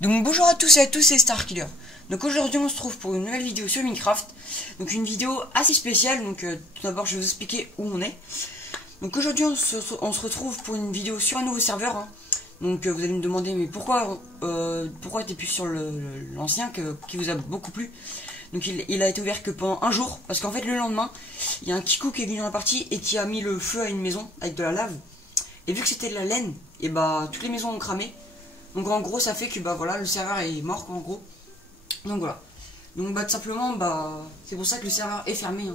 Donc bonjour à tous et à tous, c'est Starkiller. Donc aujourd'hui on se trouve pour une nouvelle vidéo sur Minecraft. Donc une vidéo assez spéciale, donc tout d'abord je vais vous expliquer où on est. Donc aujourd'hui on se retrouve pour une vidéo sur un nouveau serveur. Donc vous allez me demander mais pourquoi t'es plus sur l'ancien qui vous a beaucoup plu. Donc il a été ouvert que pendant un jour, parce qu'en fait le lendemain, il y a un Kikou qui est venu dans la partie et qui a mis le feu à une maison avec de la lave. Et vu que c'était de la laine, et bah toutes les maisons ont cramé. Donc en gros ça fait que bah voilà le serveur est mort en gros. Donc voilà. Donc bah tout simplement bah c'est pour ça que le serveur est fermé.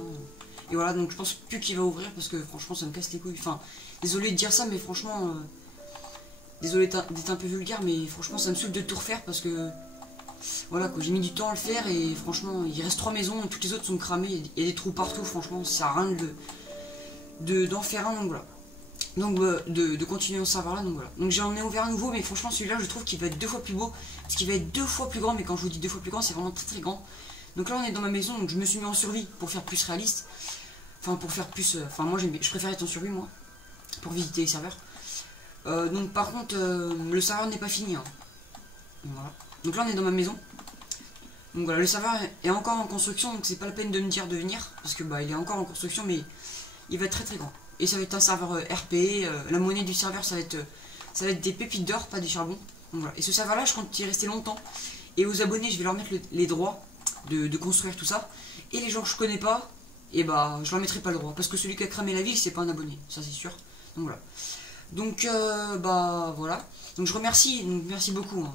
Et voilà, donc je pense plus qu'il va ouvrir parce que franchement ça me casse les couilles. Enfin désolé de dire ça mais franchement désolé d'être un peu vulgaire mais franchement ça me saoule de tout refaire parce que voilà quoi, j'ai mis du temps à le faire et franchement il reste 3 maisons et toutes les autres sont cramées, il y a des trous partout, franchement ça sert à rien d'en faire un, donc voilà. Donc de continuer au serveur là, donc voilà. Donc j'en ai ouvert un nouveau mais franchement celui-là je trouve qu'il va être 2 fois plus beau, parce qu'il va être 2 fois plus grand, mais quand je vous dis 2 fois plus grand c'est vraiment très très grand. Donc là on est dans ma maison, donc je me suis mis en survie pour faire plus réaliste. Enfin pour faire plus, enfin moi je préfère être en survie moi, pour visiter les serveurs. Donc par contre le serveur n'est pas fini donc, voilà. Donc là on est dans ma maison. Donc voilà, le serveur est encore en construction, donc c'est pas la peine de me dire de venir, parce que bah il est encore en construction mais il va être très très grand. Et ça va être un serveur RP, la monnaie du serveur ça va être des pépites d'or, pas des charbons. Donc voilà. Et ce serveur là je compte y rester longtemps. Et aux abonnés je vais leur mettre les droits de construire tout ça. Et les gens que je connais pas, et bah je leur mettrai pas le droit. Parce que celui qui a cramé la ville c'est pas un abonné, ça c'est sûr. Donc voilà. Donc bah voilà. Donc je remercie, donc merci beaucoup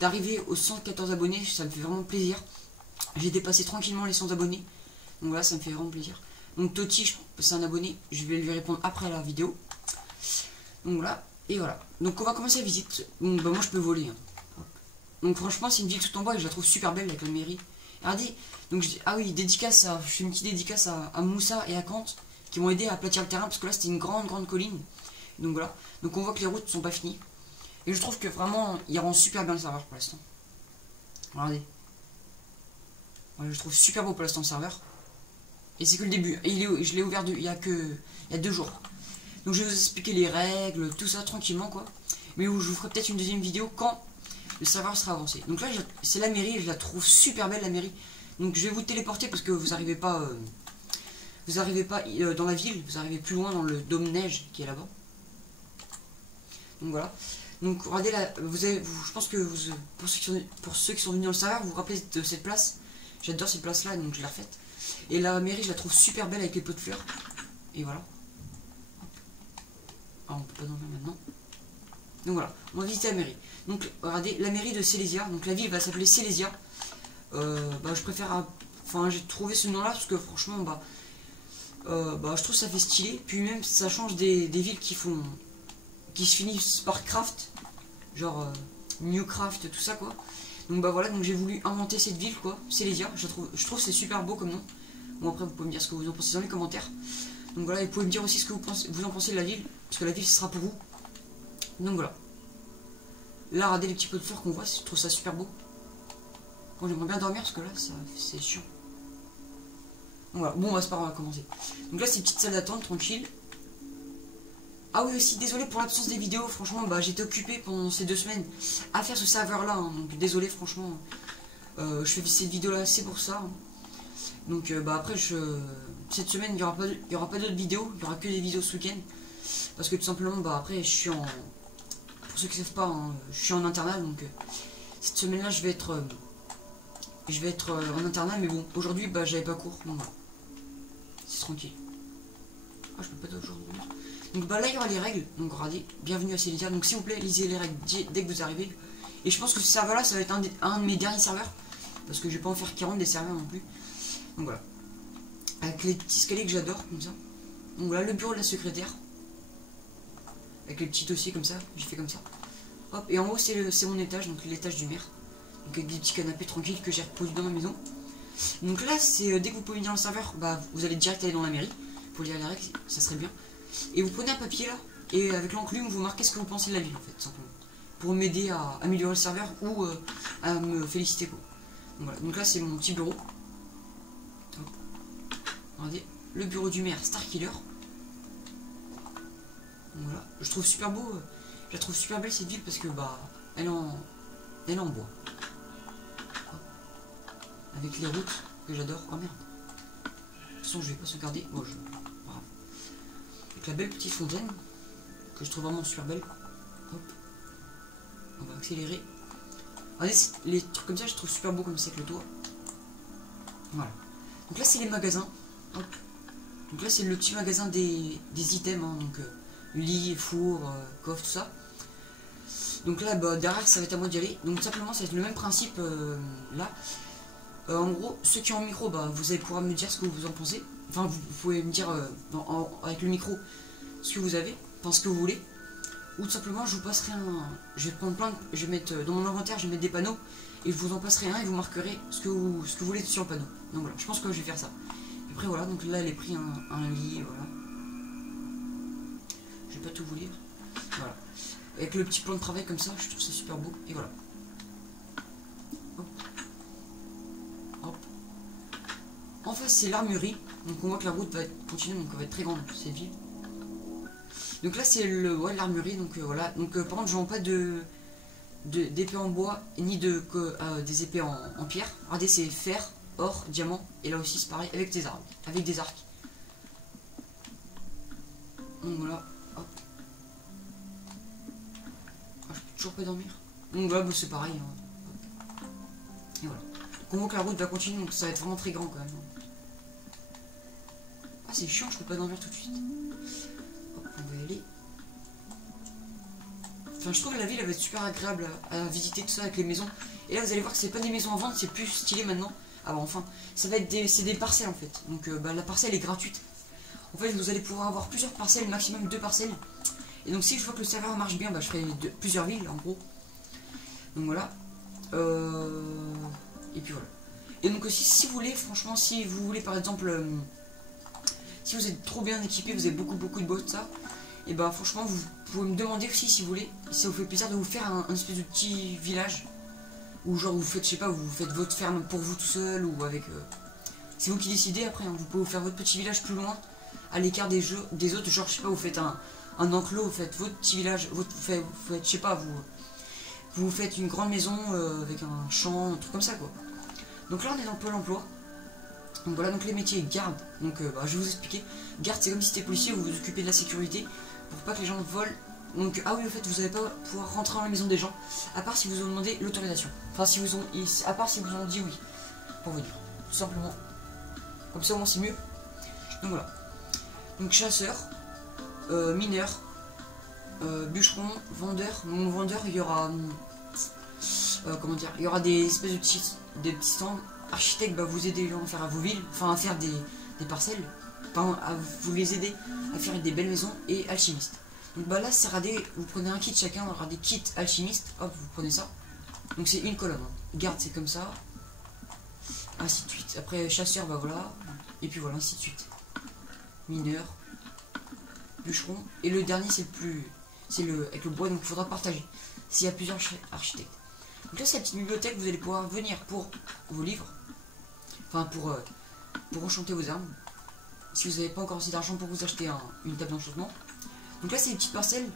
d'arriver aux 114 abonnés, ça me fait vraiment plaisir. J'ai dépassé tranquillement les 100 abonnés. Donc voilà, ça me fait vraiment plaisir. Donc Toti, c'est un abonné, je vais lui répondre après la vidéo. Donc voilà, et voilà. Donc on va commencer la visite. Donc bah moi je peux voler. Donc franchement c'est une ville tout en bois et je la trouve super belle avec la mairie. Regardez, donc ah oui, dédicace je fais une petite dédicace à Moussa et à Kant qui m'ont aidé à aplatir le terrain parce que là c'était une grande colline. Donc voilà, donc on voit que les routes sont pas finies. Et je trouve que vraiment il rend super bien le serveur pour l'instant. Regardez. Ouais, je trouve super beau pour l'instant le serveur. Et c'est que le début. Et je l'ai ouvert il y a 2 jours. Donc je vais vous expliquer les règles, tout ça tranquillement quoi. Mais où je vous ferai peut-être une deuxième vidéo quand le serveur sera avancé. Donc là c'est la mairie, je la trouve super belle la mairie. Donc je vais vous téléporter parce que vous n'arrivez pas dans la ville, vous arrivez plus loin dans le dôme neige qui est là-bas. Donc voilà. Donc regardez là, je pense que pour ceux qui sont venus dans le serveur, vous vous rappelez de cette place. J'adore cette place là, donc je l'ai refaite. Et la mairie, je la trouve super belle avec les pots de fleurs. Et voilà. Ah, on peut pas dormir maintenant. Donc voilà, on va visiter la mairie. Donc regardez, la mairie de Silesia. Donc la ville va s'appeler Silesia. Je préfère... Enfin, j'ai trouvé ce nom-là parce que franchement, je trouve ça fait stylé. Puis même, ça change des villes qui se finissent par craft. Genre Newcraft, tout ça quoi. Donc bah voilà, donc j'ai voulu inventer cette ville quoi, Silesia. Je trouve c'est super beau comme nom. Bon après vous pouvez me dire ce que vous en pensez dans les commentaires. Donc voilà, et vous pouvez me dire aussi ce que vous en pensez de la ville, parce que la ville ce sera pour vous. Donc voilà. Là regardez les petits pots de fleurs qu'on voit, je trouve ça super beau. Bon j'aimerais bien dormir parce que là c'est chiant. Donc voilà, bon on va commencer. Donc là c'est une petite salle d'attente tranquille. Ah oui aussi, désolé pour l'absence des vidéos, franchement j'étais occupé pendant ces 2 semaines à faire ce serveur là, donc désolé franchement, je fais cette vidéo là, c'est pour ça. Donc après cette semaine il y aura pas d'autres vidéos, il y aura que des vidéos ce week-end. Parce que tout simplement après je suis pour ceux qui ne savent pas, je suis en internat donc cette semaine là je vais être en internat, mais bon aujourd'hui j'avais pas cours, donc voilà. C'est tranquille. Ah je peux pas aujourd'hui. Donc là il y aura les règles, donc regardez, bienvenue à Silesia, donc s'il vous plaît lisez les règles dès que vous arrivez. Et je pense que ce serveur là ça va être un de mes derniers serveurs, parce que je vais pas en faire 40 des serveurs non plus. Donc voilà, avec les petits escaliers que j'adore comme ça. Donc voilà le bureau de la secrétaire, avec les petits dossiers comme ça, j'ai fait comme ça. Hop, et en haut c'est mon étage, donc l'étage du maire, donc avec des petits canapés tranquilles que j'ai reposés dans ma maison. Donc là c'est dès que vous pouvez venir dans le serveur, vous allez direct aller dans la mairie, pour lire les règles, ça serait bien. Et vous prenez un papier là, et avec l'enclume vous marquez ce que vous pensez de la ville en fait, simplement. Pour m'aider à améliorer le serveur ou à me féliciter quoi. Donc, voilà. Donc là c'est mon petit bureau. Hop. Regardez, le bureau du maire Starkiller. Voilà, je trouve super beau, je la trouve super belle cette ville parce que elle est en, Elle est en bois. Hop. Avec les routes que j'adore. Oh merde. De toute façon, je vais pas sauvegarder. Bon, bravo. Avec la belle petite fontaine que je trouve vraiment super belle. Hop. On va accélérer. Regardez, les trucs comme ça, je trouve super beau comme c'est avec le toit. Voilà. Donc là, c'est les magasins. Hop. Donc là, c'est le petit magasin des items. Hein, donc lit, four, coffre, tout ça. Donc là, bah, derrière, ça va être à moi d'y aller. Donc simplement, ça va être le même principe là. En gros, ceux qui ont un micro, bah, vous allez pouvoir me dire ce que vous en pensez. Enfin, vous pouvez me dire avec le micro ce que vous avez, enfin ce que vous voulez. Ou tout simplement, je vous passerai un. Je vais prendre je vais mettre dans mon inventaire, je vais mettre des panneaux et je vous en passerai un et vous marquerez ce que vous voulez sur le panneau. Donc voilà, je pense que je vais faire ça. Après voilà, donc là, elle est pris un lit, voilà. Je vais pas tout vous lire. Voilà. Avec le petit plan de travail comme ça, je trouve ça super beau. Et voilà. Hop. Hop. En face, c'est l'armurerie. Donc on voit que la route va continuer, donc elle va être très grande, cette ville. Donc là, c'est l'armurerie. Donc voilà. Donc par contre, je vends pas d'épée en bois, ni des épées en pierre. Regardez, c'est fer, or, diamant. Et là aussi, c'est pareil, avec des armes, avec des arcs. Donc voilà. Hop. Ah, je peux toujours pas dormir. Donc voilà, bah, c'est pareil. Hein. Et voilà. Donc on voit que la route va continuer, donc ça va être vraiment très grand quand même. Ah, c'est chiant, je peux pas dormir tout de suite. Hop, on va y aller. Enfin, je trouve que la ville elle va être super agréable à visiter, tout ça avec les maisons. Et là, vous allez voir que c'est pas des maisons à vendre, c'est plus stylé maintenant. Ah bah enfin, ça va être des parcelles en fait. Donc bah, la parcelle est gratuite. En fait, vous allez pouvoir avoir plusieurs parcelles, maximum 2 parcelles. Et donc si je vois que le serveur marche bien, bah, je ferai plusieurs villes en gros. Donc voilà. Et puis voilà. Et donc aussi, si vous voulez, franchement, si vous voulez par exemple, si vous êtes trop bien équipé, vous avez beaucoup de bots, ça. Et bah franchement, vous pouvez me demander aussi si vous voulez, si ça vous fait plaisir de vous faire un espèce de petit village. Ou genre vous faites, je sais pas, vous faites votre ferme pour vous tout seul ou avec... c'est vous qui décidez après, hein, vous pouvez vous faire votre petit village plus loin, à l'écart des autres, genre je sais pas, vous faites un enclos, vous faites votre petit village, vous faites je sais pas, vous faites une grande maison avec un champ, un truc comme ça quoi. Donc là on est dans Pôle emploi. Donc voilà, donc les métiers garde, donc bah, je vais vous expliquer. Garde, c'est comme si c'était policier, vous vous occupez de la sécurité pour pas que les gens volent. Donc ah oui, en fait vous n'allez pas pouvoir rentrer dans la maison des gens à part si vous ont demandé l'autorisation. Enfin si vous ont, à part si vous ont dit oui pour venir, tout simplement. Comme ça au moins c'est mieux. Donc voilà. Donc chasseur, mineur, bûcheron, vendeur. Donc vendeur il y aura comment dire, il y aura des espèces de petits stands. Architecte va vous aider à faire à vos villes, enfin à faire des parcelles, enfin à vous les aider à faire des belles maisons. Et alchimiste. Donc bah là c'est radé, vous prenez un kit chacun, on aura des kits alchimistes, hop vous prenez ça. Donc c'est une colonne, hein. Garde c'est comme ça, ainsi de suite. Après chasseur bah voilà, et puis voilà ainsi de suite. Mineur, bûcheron, et le dernier c'est le plus, c'est le avec le bois, donc il faudra partager s'il y a plusieurs architectes. Donc là c'est la petite bibliothèque, vous allez pouvoir venir pour vos livres, enfin pour enchanter vos armes, si vous n'avez pas encore assez d'argent pour vous acheter une table d'enchantement. Donc là c'est des petites parcelles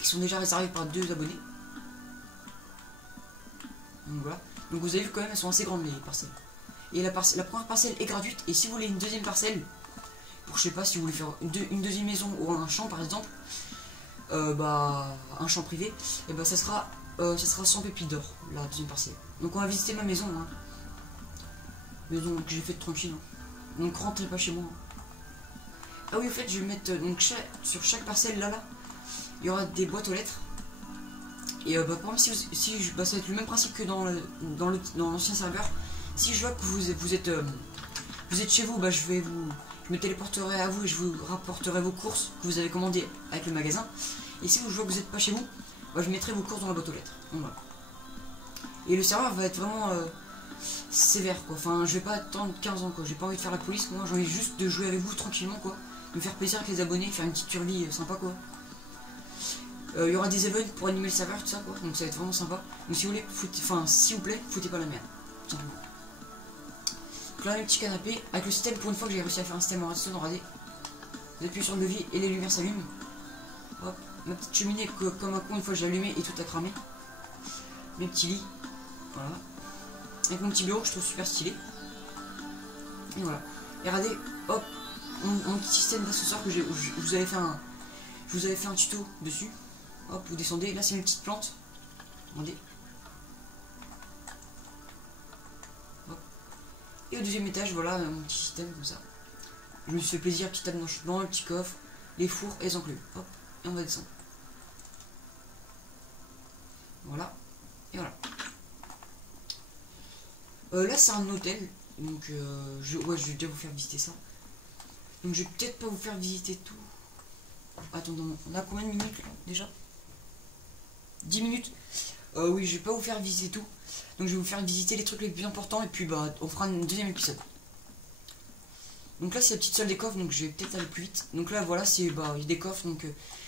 qui sont déjà réservées par 2 abonnés. Donc voilà. Donc vous avez vu quand même elles sont assez grandes les parcelles. Et la première parcelle est gratuite. Et si vous voulez une deuxième parcelle, pour je sais pas si vous voulez faire une deuxième maison ou un champ par exemple, bah un champ privé, et bah ça sera 100 pépites d'or la deuxième parcelle. Donc on va visiter ma maison, hein. Maison que j'ai faite tranquille. Hein. Donc rentrez pas chez moi. Hein. Ah oui, en fait, je vais mettre donc sur chaque parcelle là, il y aura des boîtes aux lettres. Et bah, par exemple, bah, ça va être le même principe que dans l'ancien serveur. Si je vois que vous êtes chez vous, bah, je me téléporterai à vous et je vous rapporterai vos courses que vous avez commandées avec le magasin. Et si je vois que vous n'êtes pas chez vous, bah, je mettrai vos courses dans la boîte aux lettres. Donc, voilà. Et le serveur va être vraiment sévère quoi. Enfin, je vais pas attendre 15 ans quoi. J'ai pas envie de faire la police. Moi, j'ai envie juste de jouer avec vous tranquillement quoi. Me faire plaisir avec les abonnés, faire une petite turlie sympa quoi. Il y aura des events pour animer le serveur, tout ça quoi. Donc ça va être vraiment sympa. Donc si vous voulez, s'il vous plaît, foutez pas la merde. Tout simplement. Donc là, un petit canapé avec le système. Pour une fois que j'ai réussi à faire un système en redstone, regardez. Vous appuyez sur le levier et les lumières s'allument. Hop, ma petite cheminée comme un con, une fois que j'ai allumé et tout a cramé. mes petits lits. Voilà. Avec mon petit bureau que je trouve super stylé. Et voilà. Et regardez, hop, mon petit système d'ascenseur que je vous avais fait un tuto dessus. Hop, vous descendez, là c'est mes petites plantes. Regardez. Hop. Et au deuxième étage, voilà mon petit système comme ça. Je me suis fait plaisir, petite table d'enchaînement, le petit coffre, les fours et les enclumes. Hop, et on va descendre. Voilà, et voilà. Là c'est un hôtel, donc je vais déjà vous faire visiter ça. Donc je vais peut-être pas vous faire visiter tout. Attends, on a combien de minutes là, déjà? 10 minutes. Oui, je vais pas vous faire visiter tout. Donc je vais vous faire visiter les trucs les plus importants et puis bah on fera un deuxième épisode. Donc là c'est la petite salle des coffres, donc je vais peut-être aller plus vite. Donc là voilà, c'est bah des coffres, donc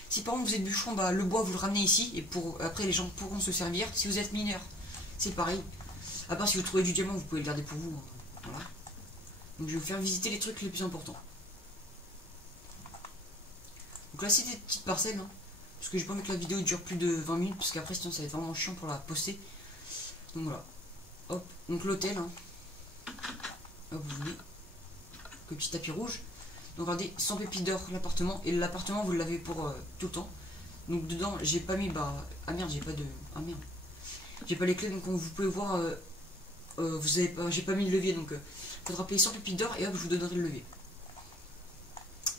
si par exemple vous êtes bûcheron, bah le bois vous le ramenez ici et après les gens pourront se servir. Si vous êtes mineur, c'est pareil. À part si vous trouvez du diamant, vous pouvez le garder pour vous. Hein. Voilà. Donc je vais vous faire visiter les trucs les plus importants. Donc là c'est des petites parcelles, hein, parce que j'ai pas envie que la vidéo dure plus de 20 minutes, parce qu'après sinon ça va être vraiment chiant pour la poster. Donc voilà. Hop, donc l'hôtel, hein. Hop, vous voyez. Le petit tapis rouge. Donc regardez, 100 pépites d'or l'appartement, et l'appartement vous l'avez pour tout le temps. Donc dedans j'ai pas mis, bah, ah merde, j'ai pas de, ah merde, j'ai pas les clés, donc comme vous pouvez voir, vous avez pas, j'ai pas mis le levier, donc faudra payer 100 pépites d'or et hop je vous donnerai le levier.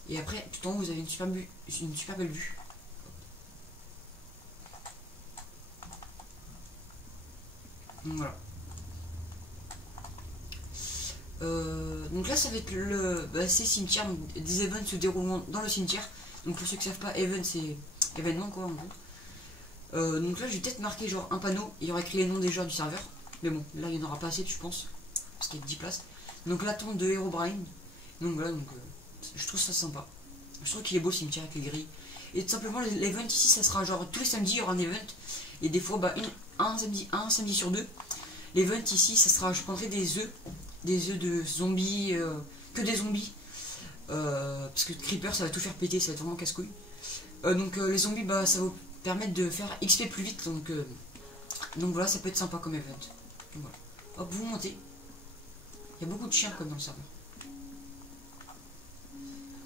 Et après tout en haut vous avez une super belle vue. Donc voilà. Donc là ça va être c'est cimetière, donc des events se dérouleront dans le cimetière. Donc pour ceux qui savent pas, event c'est événement quoi en gros. Donc là je vais peut-être marquer genre un panneau, il y aura écrit les noms des joueurs du serveur. Mais bon, là il n'y en aura pas assez je pense, parce qu'il y a 10 places. Donc la tombe de Herobrine. Donc voilà, donc je trouve ça sympa. Je trouve qu'il est beau le cimetière avec les grilles. Et tout simplement l'event ici ça sera genre tous les samedis il y aura un event. Et des fois bah un samedi sur deux. L'event ici ça sera, je prendrai des œufs de zombies, que des zombies. Parce que Creeper ça va tout faire péter, ça va être vraiment casse-couille. Donc les zombies bah ça va vous permettre de faire XP plus vite. Donc voilà, ça peut être sympa comme event. Donc, voilà. Hop, vous montez. Il y a beaucoup de chiens comme dans le serveur.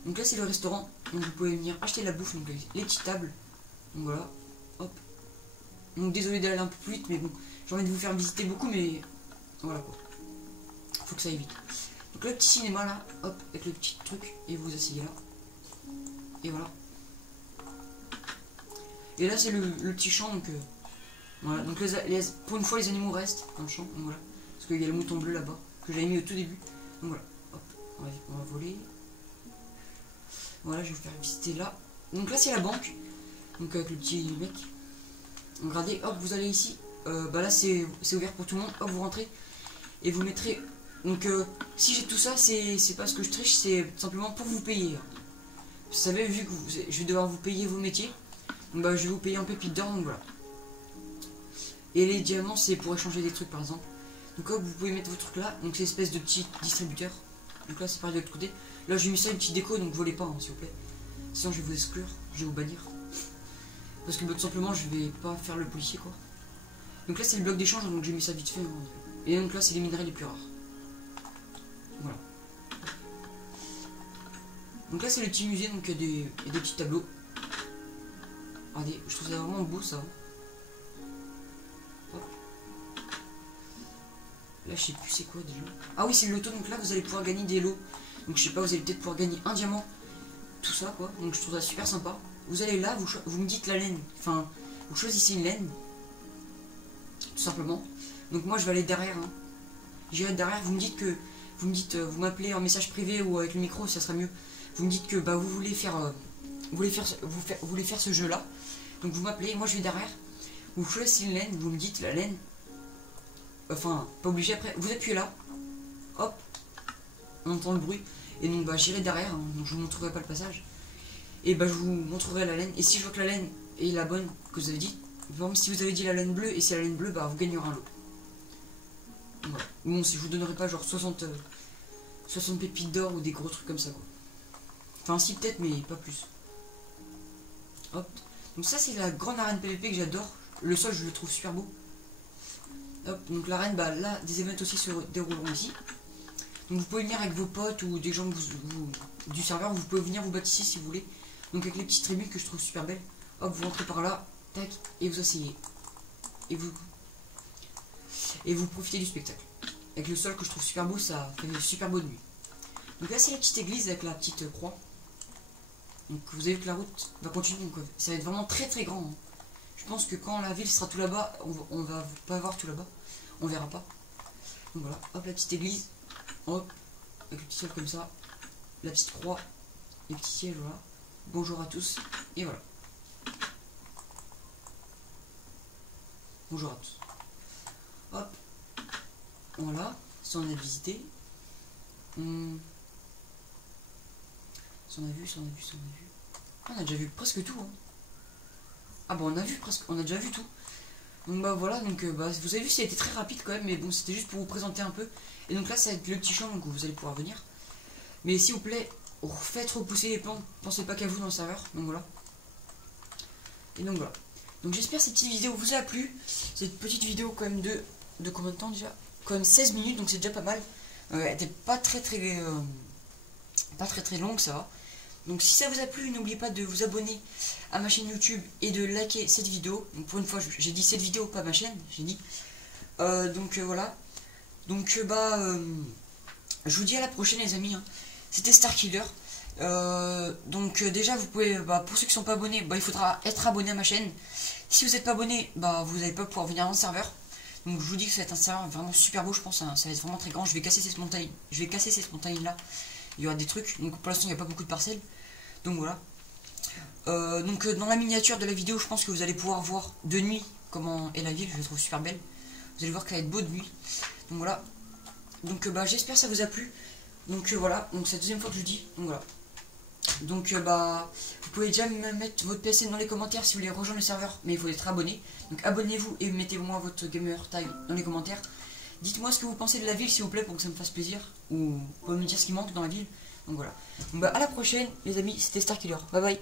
Donc là c'est le restaurant, donc vous pouvez venir acheter la bouffe, donc les petites tables. Donc voilà, hop. Donc désolé d'aller un peu plus vite, mais bon, j'ai envie de vous faire visiter beaucoup, mais voilà quoi. Faut que ça aille vite. Donc le petit cinéma là, hop, avec le petit truc, et vous vous asseyez là. Et voilà. Et là c'est le petit champ, donc voilà. Donc pour une fois les animaux restent dans le champ, donc voilà. Parce qu'il y a le mouton bleu là-bas, que j'avais mis au tout début. Donc voilà, hop, on va voler. Voilà, je vais vous faire visiter là. Donc là c'est la banque, donc avec le petit mec. Donc regardez, hop, vous allez ici. Bah là c'est ouvert pour tout le monde. Hop, vous rentrez et vous mettrez. Donc si j'ai tout ça, c'est pas ce que je triche, c'est simplement pour vous payer. Vous savez, vu que je vais devoir vous payer vos métiers, donc bah je vais vous payer un pépite d'or, donc voilà. Et les diamants c'est pour échanger des trucs par exemple. Donc hop, vous pouvez mettre vos trucs là. Donc c'est une espèce de petit distributeur. Donc là c'est pareil de l'autre côté. Là j'ai mis ça une petite déco, donc volez pas hein, s'il vous plaît. Sinon je vais vous exclure, je vais vous bannir. Parce que bah, tout simplement je vais pas faire le policier quoi. Donc là c'est le bloc d'échange, donc j'ai mis ça vite fait. Hein. Et donc là c'est les minerais les plus rares. Voilà. Donc là c'est le petit musée, donc il y a des petits tableaux. Regardez, je trouve ça vraiment beau ça. Hop. Là je sais plus c'est quoi déjà. Ah oui c'est le loto, donc là vous allez pouvoir gagner des lots. Donc je sais pas, vous allez peut-être pouvoir gagner un diamant. Tout ça quoi, donc je trouve ça super sympa. Vous allez là, vous me dites la laine. Enfin, vous choisissez une laine. Tout simplement. Donc moi je vais aller derrière. Hein. J'irai derrière, vous m'appelez en message privé ou avec le micro, ça sera mieux. Vous me dites que bah vous voulez faire ce jeu là. Donc vous m'appelez, moi je vais derrière. Vous choisissez une laine, vous me dites la laine. Enfin, pas obligé après. Vous appuyez là. Hop. On entend le bruit. Et donc bah j'irai derrière, hein, donc je vous montrerai pas le passage. Et bah je vous montrerai la laine. Et si je vois que la laine est la bonne que vous avez dit, par exemple si vous avez dit la laine bleue et c'est la laine bleue, bah vous gagnerez un lot. Voilà. Bon, si je vous donnerai pas genre 60 pépites d'or ou des gros trucs comme ça quoi. Enfin si peut-être mais pas plus. Hop. Donc ça c'est la grande arène PVP que j'adore. Le sol je le trouve super beau. Hop, donc l'arène, bah là, des événements aussi se dérouleront ici. Donc vous pouvez venir avec vos potes ou des gens du serveur, vous pouvez venir vous battre ici si vous voulez. Donc avec les petites tribunes que je trouve super belles. Hop, vous rentrez par là, tac, et vous asseyez. Et vous profitez du spectacle. Avec le sol que je trouve super beau, ça fait une super bonne nuit. Donc là c'est la petite église avec la petite croix. Donc vous avez vu que la route va continuer, donc ça va être vraiment très très grand. Hein. Je pense que quand la ville sera tout là-bas, on va pas voir tout là-bas. On verra pas. Donc voilà, hop la petite église. Hop, avec le petit sol comme ça. La petite croix. Les petits sièges, voilà. Bonjour à tous. Et voilà. Bonjour à tous. Hop. Voilà. Si on a visité. Si on a vu. On a déjà vu presque tout. Hein. Ah bah on a vu presque. On a déjà vu tout. Donc bah voilà. Donc bah, vous avez vu, ça a été très rapide quand même. Mais bon, c'était juste pour vous présenter un peu. Et donc là, ça va être le petit champ. Donc vous allez pouvoir venir. Mais s'il vous plaît, faites repousser les plantes. Pensez pas qu'à vous dans le serveur. Donc voilà. Et donc voilà. Donc j'espère que cette petite vidéo vous a plu. Cette petite vidéo quand même de combien de temps déjà? Quand même 16 minutes, donc c'est déjà pas mal. Elle était pas très longue, ça va. Donc si ça vous a plu, n'oubliez pas de vous abonner à ma chaîne YouTube et de liker cette vidéo. Donc pour une fois, j'ai dit cette vidéo, pas ma chaîne, j'ai dit. Voilà. Donc je vous dis à la prochaine les amis. Hein. C'était Starkiller. Déjà vous pouvez, pour ceux qui sont pas abonnés, il faudra être abonné à ma chaîne. Si vous n'êtes pas abonné, vous n'allez pas pouvoir venir dans le serveur. Donc je vous dis que ça va être un serveur vraiment super beau, je pense, hein, ça va être vraiment très grand. Je vais casser ces montagnes, là. Il y aura des trucs, donc pour l'instant il n'y a pas beaucoup de parcelles. Donc voilà. Dans la miniature de la vidéo, je pense que vous allez pouvoir voir de nuit comment est la ville, je la trouve super belle. Vous allez voir qu'elle va être beau de nuit. Donc voilà. Donc j'espère que ça vous a plu. Donc voilà, donc c'est la deuxième fois que je dis. Donc voilà. Donc vous pouvez déjà me mettre votre PSN dans les commentaires si vous voulez rejoindre le serveur, mais il faut être abonné. Donc abonnez-vous et mettez-moi votre gamer tag dans les commentaires. Dites-moi ce que vous pensez de la ville s'il vous plaît pour que ça me fasse plaisir, ou pour me dire ce qui manque dans la ville. Donc voilà. Donc à la prochaine les amis, c'était Starkiller. Bye bye.